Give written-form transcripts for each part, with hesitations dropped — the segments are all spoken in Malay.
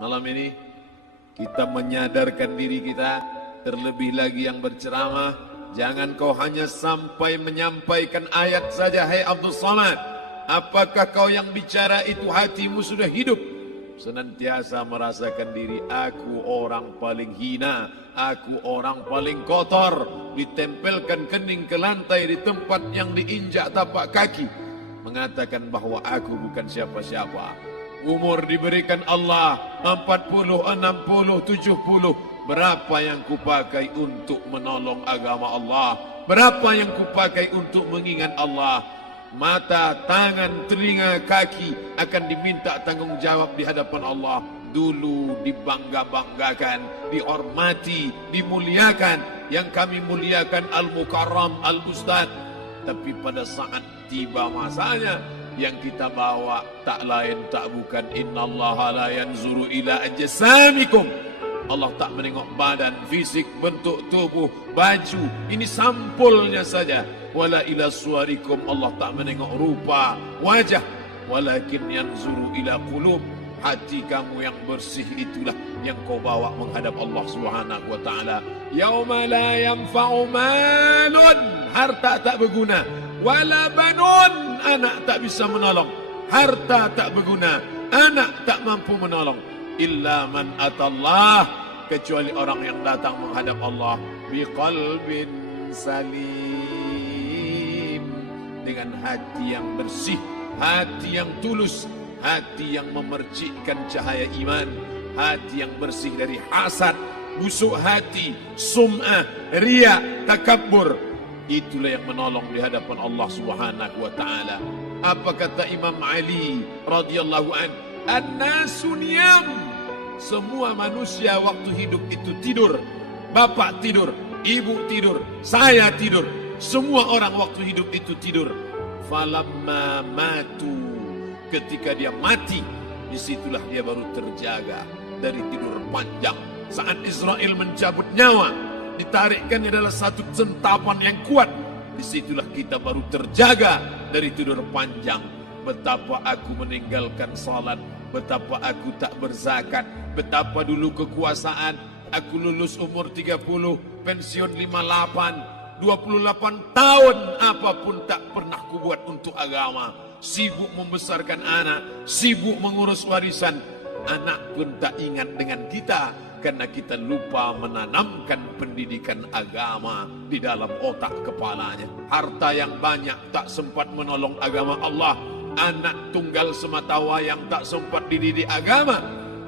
Malam ini kita menyadarkan diri kita, terlebih lagi yang berceramah, jangan kau hanya sampai menyampaikan ayat saja. Hai Abdul Samad, apakah kau yang bicara itu hatimu sudah hidup? Senantiasa merasakan diri, aku orang paling hina, aku orang paling kotor, ditempelkan kening ke lantai di tempat yang diinjak tapak kaki, mengatakan bahwa aku bukan siapa-siapa. Umur diberikan Allah 40, 60, 70. Berapa yang kupakai untuk menolong agama Allah? Berapa yang kupakai untuk mengingat Allah? Mata, tangan, telinga, kaki akan diminta tanggung jawab di hadapan Allah. Dulu dibangga-banggakan, dihormati, dimuliakan. Yang kami muliakan Al-Mukarram, Al-Ustadz. Tapi pada saat tiba masanya, yang kita bawa tak lain tak bukan innallaha la yanzuru ila ajsamikum. Allah tak menengok badan, fisik, bentuk tubuh, baju. Ini sampulnya saja. Wala ila suwarikum, Allah tak menengok rupa, wajah. Walakin yanzuru ila qulub. Hati kamu yang bersih itulah yang kau bawa menghadap Allah Subhanahu wa taala. Yauma la yanfa'u malun, harta tak berguna. Wala banun, anak tak bisa menolong. Harta tak berguna, anak tak mampu menolong. Illa man atallah, kecuali orang yang datang menghadap Allah biqalbin salim, dengan hati yang bersih, hati yang tulus, hati yang memercikkan cahaya iman, hati yang bersih dari hasad, busuk hati, sum'ah, riya, takabbur. Itulah yang menolong di hadapan Allah Subhanahu wa taala. Apa kata Imam Ali radhiyallahu an? An-nasu niyam. Semua manusia waktu hidup itu tidur. Bapak tidur, ibu tidur, saya tidur. Semua orang waktu hidup itu tidur. Falamma matu, ketika dia mati, disitulah dia baru terjaga dari tidur panjang. Saat Israel mencabut nyawa, ditarikkan adalah satu sentapan yang kuat. Disitulah kita baru terjaga dari tidur panjang. Betapa aku meninggalkan salat, betapa aku tak berzakat, betapa dulu kekuasaan. Aku lulus umur 30, pensiun 58, 28 tahun apapun tak pernah kubuat untuk agama. Sibuk membesarkan anak, sibuk mengurus warisan. Anak pun tak ingat dengan kita, karena kita lupa menanamkan pendidikan agama di dalam otak kepalanya. Harta yang banyak tak sempat menolong agama Allah. Anak tunggal semata wayang tak sempat dididik agama.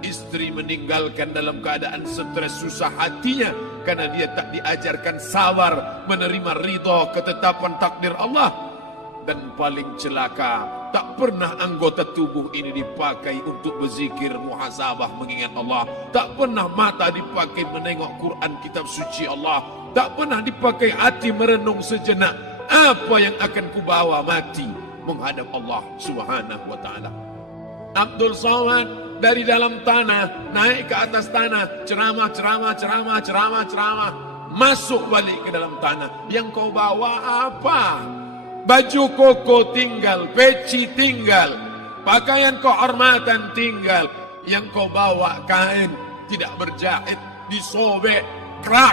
Istri meninggalkan dalam keadaan stres susah hatinya, karena dia tak diajarkan sabar menerima ridha ketetapan takdir Allah. Dan paling celaka, tak pernah anggota tubuh ini dipakai untuk berzikir, muhasabah, mengingat Allah. Tak pernah mata dipakai menengok Quran, kitab suci Allah. Tak pernah dipakai hati merenung sejenak. Apa yang akan kubawa mati menghadap Allah Subhanahu wa ta'ala. Abdul Samad dari dalam tanah naik ke atas tanah, ceramah, masuk balik ke dalam tanah. Yang kau bawa apa? Baju koko tinggal, peci tinggal, pakaian kehormatan tinggal. Yang kau bawa kain tidak berjahit, disobek, kerak.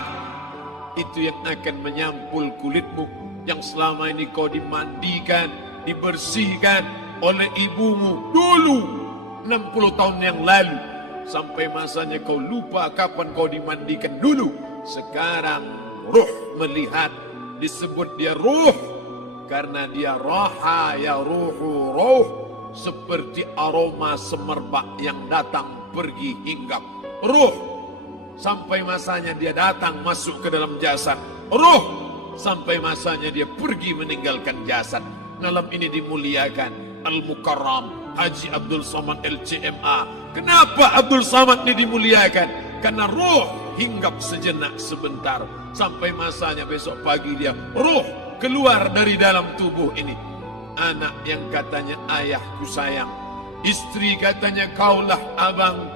Itu yang akan menyampul kulitmu, yang selama ini kau dimandikan, dibersihkan oleh ibumu dulu 60 tahun yang lalu. Sampai masanya kau lupa kapan kau dimandikan dulu. Sekarang ruh melihat, disebut dia ruh karena dia roha ya ruhu roh, seperti aroma semerbak yang datang pergi hinggap. Ruh sampai masanya dia datang masuk ke dalam jasad. Ruh sampai masanya dia pergi meninggalkan jasad. Malam ini dimuliakan Al-Mukarram Haji Abdul Samad LCMA. Kenapa Abdul Samad ini dimuliakan? Karena ruh hinggap sejenak sebentar, sampai masanya besok pagi dia ruh keluar dari dalam tubuh ini. Anak yang katanya ayahku sayang, istri katanya kaulah abang,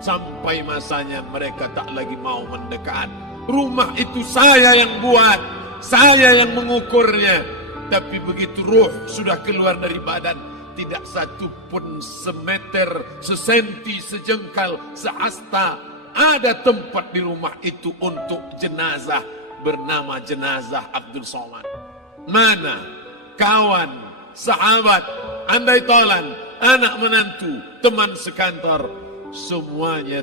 sampai masanya mereka tak lagi mau mendekat. Rumah itu saya yang buat, saya yang mengukurnya. Tapi begitu ruh sudah keluar dari badan, tidak satu pun semeter, sesenti, sejengkal, sehasta ada tempat di rumah itu untuk jenazah bernama jenazah Abdul Somad. Mana kawan, sahabat, andai tolan, anak menantu, teman sekantor, semuanya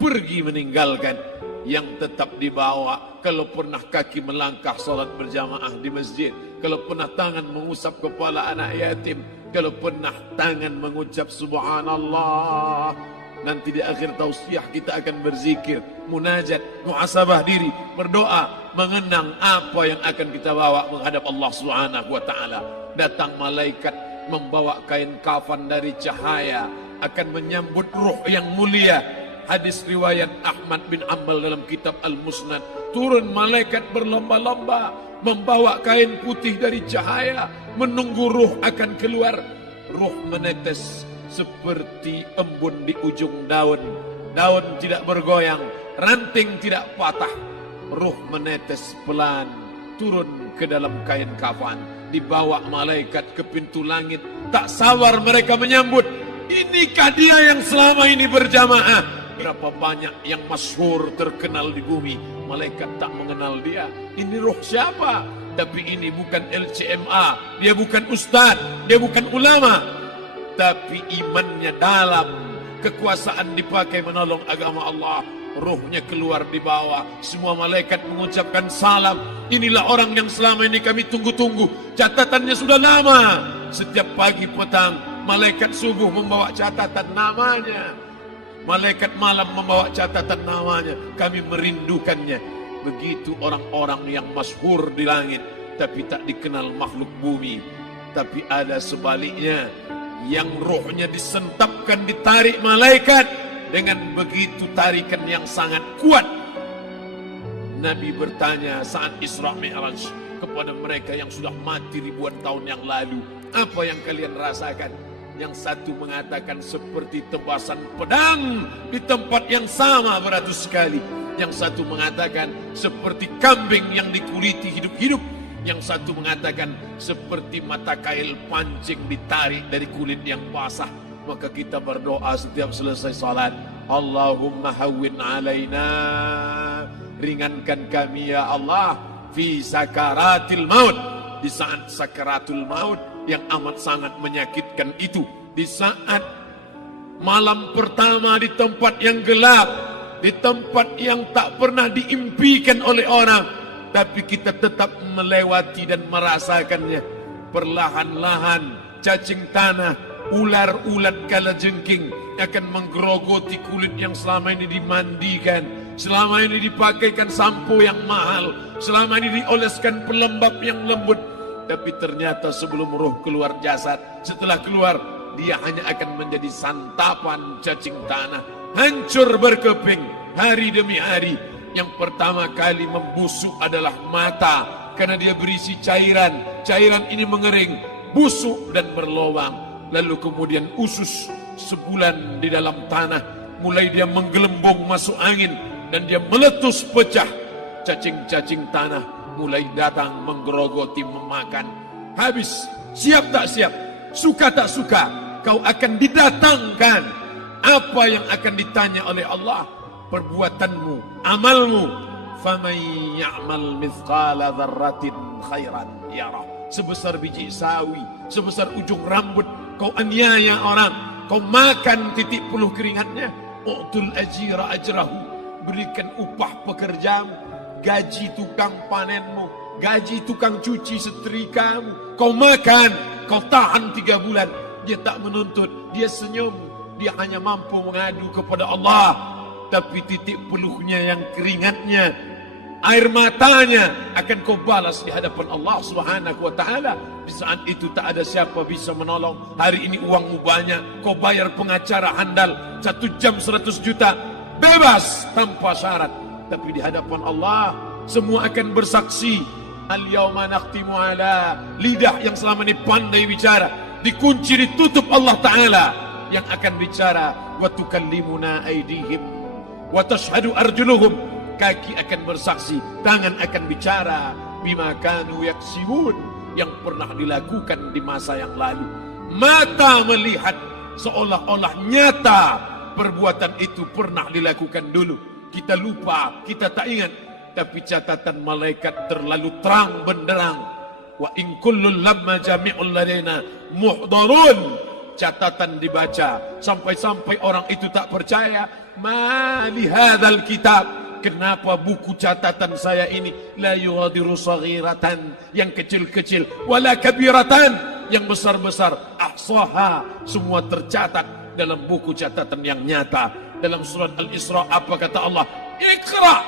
pergi meninggalkan. Yang tetap dibawa, kalau pernah kaki melangkah salat berjamaah di masjid, kalau pernah tangan mengusap kepala anak yatim, kalau pernah tangan mengucap subhanallah. Nanti di akhir tausiah kita akan berzikir, munajat, muhasabah diri, berdoa, mengenang apa yang akan kita bawa menghadap Allah Subhanahu wa taala. Datang malaikat membawa kain kafan dari cahaya, akan menyambut ruh yang mulia. Hadis riwayat Ahmad bin Ambal dalam kitab Al-Musnad, turun malaikat berlomba-lomba membawa kain putih dari cahaya, menunggu ruh akan keluar. Ruh menetes seperti embun di ujung daun. Daun tidak bergoyang, ranting tidak patah. Ruh menetes pelan turun ke dalam kain kafan, dibawa malaikat ke pintu langit. Tak sabar mereka menyambut. Inikah dia yang selama ini berjamaah? Berapa banyak yang masyhur terkenal di bumi, malaikat tak mengenal dia. Ini roh siapa? Tapi ini bukan LCMA, dia bukan ustaz, dia bukan ulama, tapi imannya dalam, kekuasaan dipakai menolong agama Allah. Ruhnya keluar di bawah, semua malaikat mengucapkan salam. Inilah orang yang selama ini kami tunggu-tunggu, catatannya sudah lama. Setiap pagi petang malaikat subuh membawa catatan namanya, malaikat malam membawa catatan namanya. Kami merindukannya. Begitu orang-orang yang masyhur di langit tapi tak dikenal makhluk bumi. Tapi ada sebaliknya, yang rohnya disentapkan, ditarik malaikat dengan begitu tarikan yang sangat kuat. Nabi bertanya saat Isra Mi'raj kepada mereka yang sudah mati ribuan tahun yang lalu, apa yang kalian rasakan? Yang satu mengatakan seperti tebasan pedang di tempat yang sama beratus kali. Yang satu mengatakan seperti kambing yang dikuliti hidup-hidup. Yang satu mengatakan seperti mata kail pancing ditarik dari kulit yang basah. Maka kita berdoa setiap selesai salat, Allahumma hawwin alaina, ringankan kami ya Allah, fi sakaratil maut, di saat sakaratul maut yang amat sangat menyakitkan itu, di saat malam pertama di tempat yang gelap, di tempat yang tak pernah diimpikan oleh orang, tapi kita tetap melewati dan merasakannya. Perlahan-lahan cacing tanah, ular-ulat kalajengking akan menggerogoti kulit yang selama ini dimandikan, selama ini dipakaikan sampo yang mahal, selama ini dioleskan pelembab yang lembut. Tapi ternyata sebelum roh keluar jasad, setelah keluar, dia hanya akan menjadi santapan cacing tanah. Hancur berkeping hari demi hari. Yang pertama kali membusuk adalah mata, karena dia berisi cairan. Cairan ini mengering, busuk dan berlubang. Lalu kemudian usus sebulan di dalam tanah. Mulai dia menggelembung masuk angin, dan dia meletus pecah. Cacing-cacing tanah mulai datang menggerogoti, memakan. Habis, siap tak siap, suka tak suka, kau akan didatangkan. Apa yang akan ditanya oleh Allah? Perbuatanmu, amalmu. Faman ya'mal mithqala dzarratin khairan yarah. Sebesar biji sawi, sebesar ujung rambut, kau aniaya orang, kau makan titik puluh keringatnya. U'tul ajira ajrahu, berikan upah pekerjamu, gaji tukang panenmu, gaji tukang cuci setrikamu. Kau makan, kau tahan 3 bulan. Dia tak menuntut, dia senyum. Dia hanya mampu mengadu kepada Allah. Tapi titik peluhnya yang keringatnya, air matanya akan kau balas di hadapan Allah Subhanahu wa ta'ala. Di saat itu tak ada siapa bisa menolong. Hari ini uangmu banyak, kau bayar pengacara handal 1 jam 100 juta, bebas tanpa syarat. Tapi di hadapan Allah semua akan bersaksi. Al-yawma nakhtimu ala, lidah yang selama ini pandai bicara dikunci, ditutup Allah Ta'ala yang akan bicara. Wa tukallimuna aydihim wa tashhadu arjuluhum, kaki akan bersaksi, tangan akan bicara. Bima kanu yaksibun, yang pernah dilakukan di masa yang lalu. Mata melihat seolah-olah nyata perbuatan itu pernah dilakukan dulu. Kita lupa, kita tak ingat. Tapi catatan malaikat terlalu terang benderang. Wa in kullun lamma jami'un ladaina muhdharun. Catatan dibaca sampai-sampai orang itu tak percaya. Ma li hadzal kitab, kenapa buku catatan saya ini la yughadiru saghiratan, yang kecil-kecil, wala kabiratan, yang besar-besar, ahsaha, semua tercatat dalam buku catatan yang nyata. Dalam surat Al-Isra apa kata Allah? Iqra.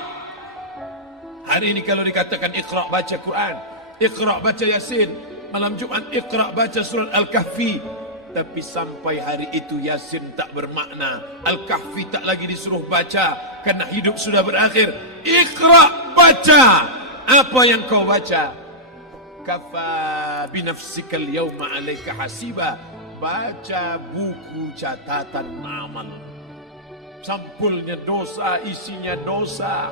Hari ini kalau dikatakan Iqra baca Quran, Iqra baca Yasin, malam Jumat Iqra baca surat Al-Kahfi. Tapi sampai hari itu Yasin tak bermakna, Al-Kahfi tak lagi disuruh baca karena hidup sudah berakhir. Iqra, baca. Apa yang kau baca? Kafa binafsikal yawma alaika hasiba. Baca buku catatan amal. Sampulnya dosa, isinya dosa.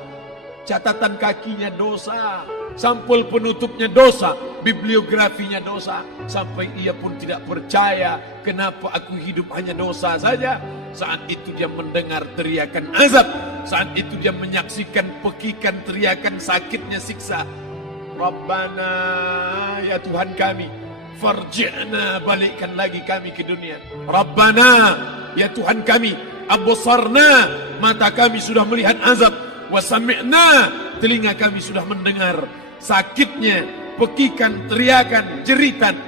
Catatan kakinya dosa, sampul penutupnya dosa, bibliografinya dosa. Sampai ia pun tidak percaya, kenapa aku hidup hanya dosa saja. Saat itu dia mendengar teriakan azab, saat itu dia menyaksikan pekikan teriakan sakitnya siksa. Rabbana, ya Tuhan kami, farji'na, balikkan lagi kami ke dunia. Rabbana, ya Tuhan kami, absarna, mata kami sudah melihat azab. Wasami'na, telinga kami sudah mendengar sakitnya, pekikan, teriakan, jeritan.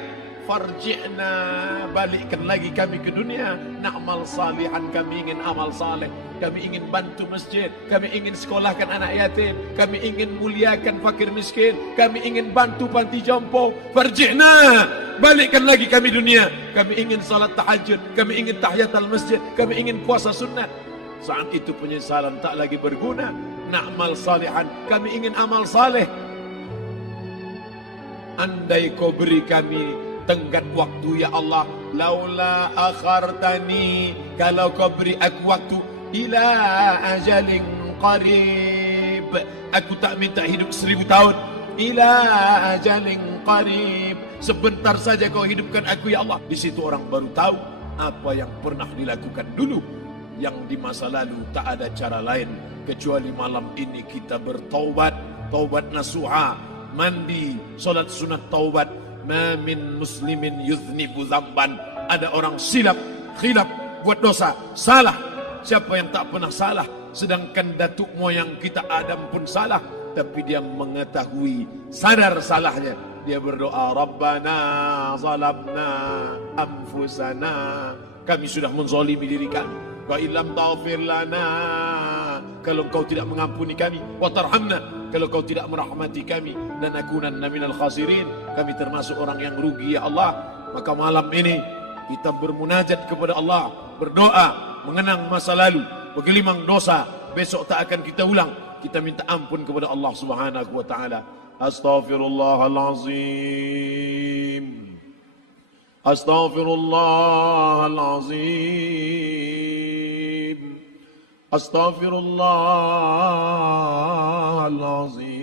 Farji'na, balikkan lagi kami ke dunia. Na'mal salihan, kami ingin amal saleh. Kami ingin bantu masjid, kami ingin sekolahkan anak yatim, kami ingin muliakan fakir miskin, kami ingin bantu panti jompo. Farji'na, balikkan lagi kami dunia. Kami ingin salat tahajud, kami ingin tahiyatul masjid, kami ingin puasa sunat. Saat itu penyesalan tak lagi berguna. Na'mal salihan, kami ingin amal saleh. Andai kau beri kami tenggat waktu ya Allah, laula akhartani, kalau kau beri aku waktu, ila ajalin qarib, aku tak minta hidup 1000 tahun. Ila ajalin qarib, sebentar saja kau hidupkan aku ya Allah. Di situ orang baru tahu apa yang pernah dilakukan dulu, yang di masa lalu. Tak ada cara lain kecuali malam ini kita bertaubat, taubat nasuha, mandi, solat sunat taubat. Ma min muslimin yuznibu zamban, ada orang silap, khilaf, buat dosa, salah. Siapa yang tak pernah salah? Sedangkan datuk moyang kita Adam pun salah, tapi dia mengetahui, sadar salahnya. Dia berdoa, Rabbana zalamna anfusana, kami sudah menzalimi diri kami. Wa illam taghfir lana, kalau kau tidak mengampuni kami, wa tarhamna, kalau kau tidak merahmati kami, dan akunanna minal khasirin, kami termasuk orang yang rugi ya Allah. Maka malam ini kita bermunajat kepada Allah, berdoa, mengenang masa lalu, bergelimang dosa, besok tak akan kita ulang. Kita minta ampun kepada Allah Subhanahu wa taala. Astaghfirullahalazim. Astaghfirullahalazim. Astaghfirullahalazim.